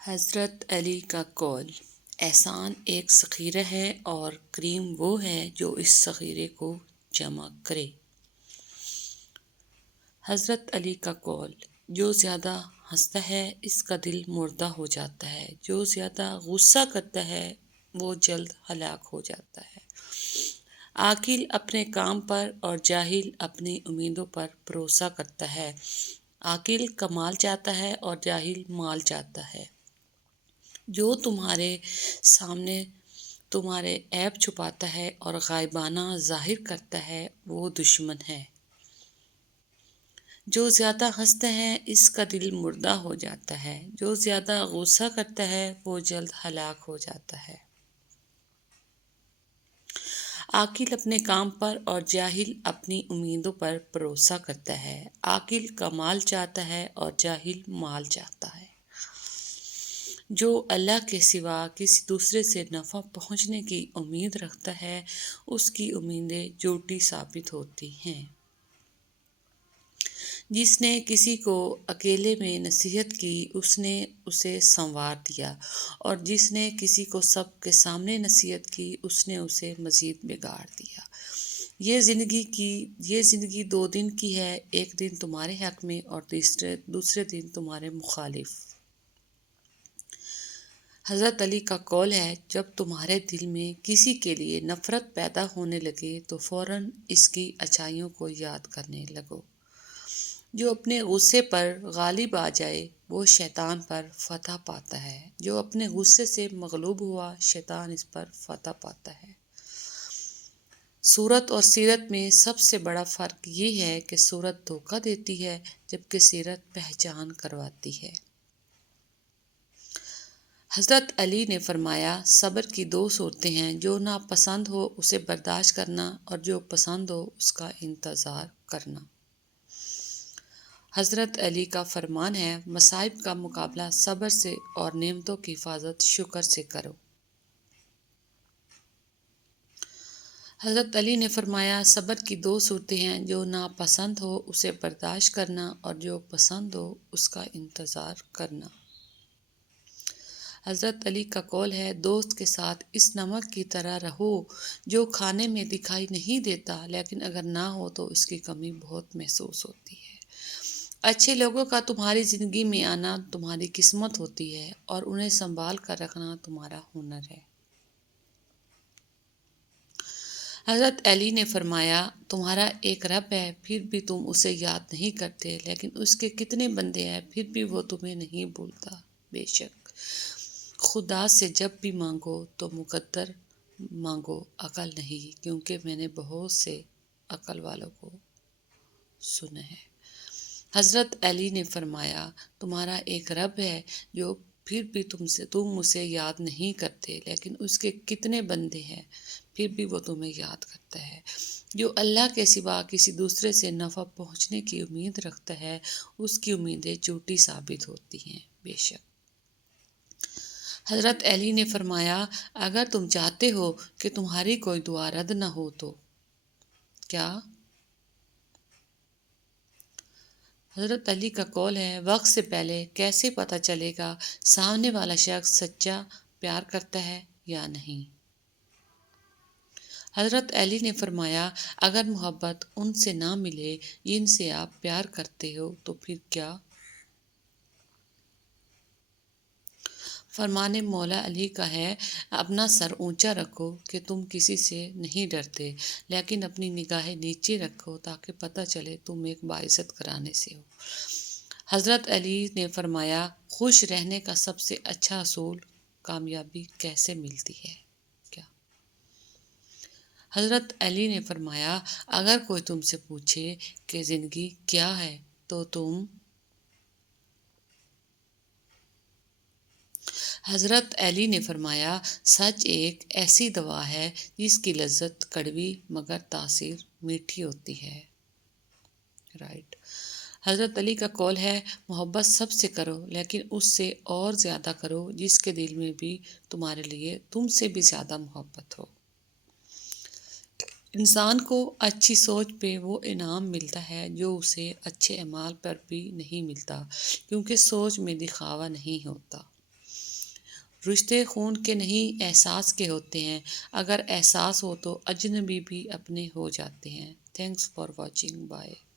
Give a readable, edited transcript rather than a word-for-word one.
حضرت علی کا قول: احسان ایک ذخیرہ ہے اور کریم وہ ہے جو اس ذخیرے کو جمع کرے۔ حضرت علی کا قول: جو زیادہ ہنستا ہے اس کا دل مردہ ہو جاتا ہے، جو زیادہ غصہ کرتا ہے وہ جلد ہلاک ہو جاتا ہے۔ عاقل اپنے کام پر اور جاہل اپنی امیدوں پر بھروسہ کرتا ہے۔ عاقل کمال چاہتا ہے اور جاہل مال چاہتا ہے۔ جو تمہارے سامنے تمہارے عیب چھپاتا ہے اور غائبانہ ظاہر کرتا ہے وہ دشمن ہے۔ جو زیادہ ہنستا ہے اس کا دل مردہ ہو جاتا ہے، جو زیادہ غصہ کرتا ہے وہ جلد ہلاک ہو جاتا ہے۔ عاقل اپنے کام پر اور جاہل اپنی امیدوں پر بھروسہ کرتا ہے۔ عاقل کمال چاہتا ہے اور جاہل مال چاہتا ہے۔ جو اللہ کے سوا کسی دوسرے سے نفع پہنچنے کی امید رکھتا ہے اس کی امیدیں جھوٹی ثابت ہوتی ہیں۔ جس نے کسی کو اکیلے میں نصیحت کی اس نے اسے سنوار دیا، اور جس نے کسی کو سب کے سامنے نصیحت کی اس نے اسے مزید بگاڑ دیا۔ یہ زندگی 2 دن کی ہے، ایک دن تمہارے حق میں اور دوسرے دن تمہارے مخالف۔ حضرت علی کا قول ہے: جب تمہارے دل میں کسی کے لیے نفرت پیدا ہونے لگے تو فوراً اس کی اچھائیوں کو یاد کرنے لگو۔ جو اپنے غصے پر غالب آ جائے وہ شیطان پر فتح پاتا ہے، جو اپنے غصے سے مغلوب ہوا شیطان اس پر فتح پاتا ہے۔ صورت اور سیرت میں سب سے بڑا فرق یہ ہے کہ صورت دھوکہ دیتی ہے جبکہ سیرت پہچان کرواتی ہے۔ حضرت علی نے فرمایا: صبر کی 2 صورتیں ہیں، جو ناپسند ہو اسے برداشت کرنا اور جو پسند ہو اس کا انتظار کرنا۔ حضرت علی کا فرمان ہے: مصائب کا مقابلہ صبر سے اور نعمتوں کی حفاظت شکر سے کرو۔ حضرت علی نے فرمایا: صبر کی 2 صورتیں ہیں، جو ناپسند ہو اسے برداشت کرنا اور جو پسند ہو اس کا انتظار کرنا۔ حضرت علی کا قول ہے: دوست کے ساتھ اس نمک کی طرح رہو جو کھانے میں دکھائی نہیں دیتا لیکن اگر نہ ہو تو اس کی کمی بہت محسوس ہوتی ہے۔ اچھے لوگوں کا تمہاری زندگی میں آنا تمہاری قسمت ہوتی ہے اور انہیں سنبھال کر رکھنا تمہارا ہنر ہے۔ حضرت علی نے فرمایا: تمہارا ایک رب ہے پھر بھی تم اسے یاد نہیں کرتے، لیکن اس کے کتنے بندے ہیں پھر بھی وہ تمہیں نہیں بھولتا۔ بے شک خدا سے جب بھی مانگو تو مقدر مانگو، عقل نہیں، کیونکہ میں نے بہت سے عقل والوں کو سنا ہے۔ حضرت علی نے فرمایا: تمہارا ایک رب ہے جو پھر بھی تم اسے یاد نہیں کرتے، لیکن اس کے کتنے بندے ہیں پھر بھی وہ تمہیں یاد کرتا ہے۔ جو اللہ کے سوا کسی دوسرے سے نفع پہنچنے کی امید رکھتا ہے اس کی امیدیں جھوٹی ثابت ہوتی ہیں۔ بے شک حضرت علی نے فرمایا: اگر تم چاہتے ہو کہ تمہاری کوئی دعا رد نہ ہو تو کیا؟ حضرت علی کا قول ہے: وقت سے پہلے کیسے پتہ چلے گا سامنے والا شخص سچا پیار کرتا ہے یا نہیں؟ حضرت علی نے فرمایا: اگر محبت ان سے نہ ملے جن سے آپ پیار کرتے ہو تو پھر کیا؟ فرمان مولا علی کا ہے: اپنا سر اونچا رکھو کہ تم کسی سے نہیں ڈرتے، لیکن اپنی نگاہیں نیچے رکھو تاکہ پتہ چلے تم ایک باعزت گھرانے سے ہو۔ حضرت علی نے فرمایا: خوش رہنے کا سب سے اچھا اصول کامیابی کیسے ملتی ہے؟ کیا؟ حضرت علی نے فرمایا: اگر کوئی تم سے پوچھے کہ زندگی کیا ہے تو تم حضرت علی نے فرمایا: سچ ایک ایسی دوا ہے جس کی لذت کڑوی مگر تاثیر میٹھی ہوتی ہے۔ رائٹ۔ حضرت علی کا قول ہے: محبت سب سے کرو لیکن اس سے اور زیادہ کرو جس کے دل میں بھی تمہارے لیے تم سے بھی زیادہ محبت ہو۔ انسان کو اچھی سوچ پہ وہ انعام ملتا ہے جو اسے اچھے اعمال پر بھی نہیں ملتا، کیونکہ سوچ میں دکھاوا نہیں ہوتا۔ رشتے خون کے نہیں احساس کے ہوتے ہیں، اگر احساس ہو تو اجنبی بھی اپنے ہو جاتے ہیں۔ Thanks for watching, bye.